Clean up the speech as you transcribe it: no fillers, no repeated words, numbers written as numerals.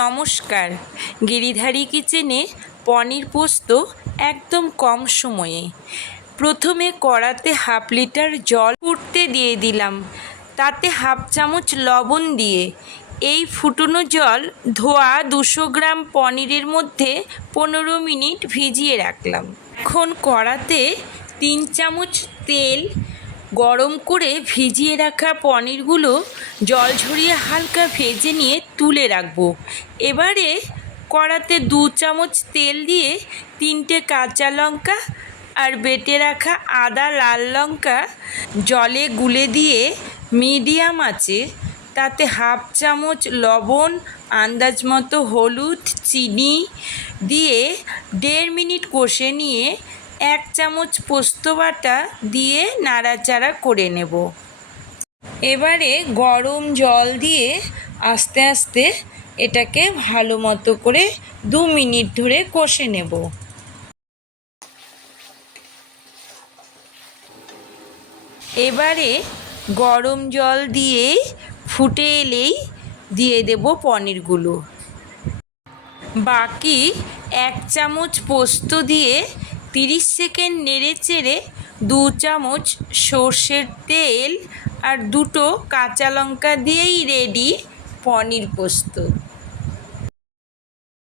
নমস্কার, গিরিধারী কিচেনে পনির পোস্ত একদম কম সময়ে। প্রথমে কড়াতে হাফ লিটার জল ফুটতে দিয়ে দিলাম, তাতে হাফ চামচ লবণ দিয়ে এই ফুটনো জল ধোয়া 200 গ্রাম পনিরের মধ্যে 15 মিনিট ভিজিয়ে রাখলাম। এখন কড়াতে 3 চামচ তেল গরম করে ভিজিয়ে রাখা পনিরগুলো জল ঝরিয়ে হালকা ভেজে নিয়ে তুলে রাখবো। এবারে কড়াতে 2 চামচ তেল দিয়ে 3টে কাঁচা লঙ্কা আর বেটে রাখা আদা লাল লঙ্কা জলে গুলে দিয়ে মিডিয়াম আঁচে তাতে হাফ চামচ লবণ, আন্দাজ মতো হলুদ, চিনি দিয়ে 1.5 মিনিট কষে নিয়ে 1 চামচ পোস্ত বাটা দিয়ে নাড়াচাড়া করে নেব। এবারে গরম জল দিয়ে আস্তে আস্তে এটাকে ভালো মতো করে 2 মিনিট ধরে কষে নেব। এবারে গরম জল দিয়ে ফুটে এলেই দিয়ে দেব পনিরগুলো। বাকি 1 চামচ পোস্ত দিয়ে 30 সেকেন্ড নেড়ে চেড়ে 2 চামচ সর্ষের তেল আর 2টো কাঁচা লঙ্কা দিয়েই রেডি পনির পোস্ত।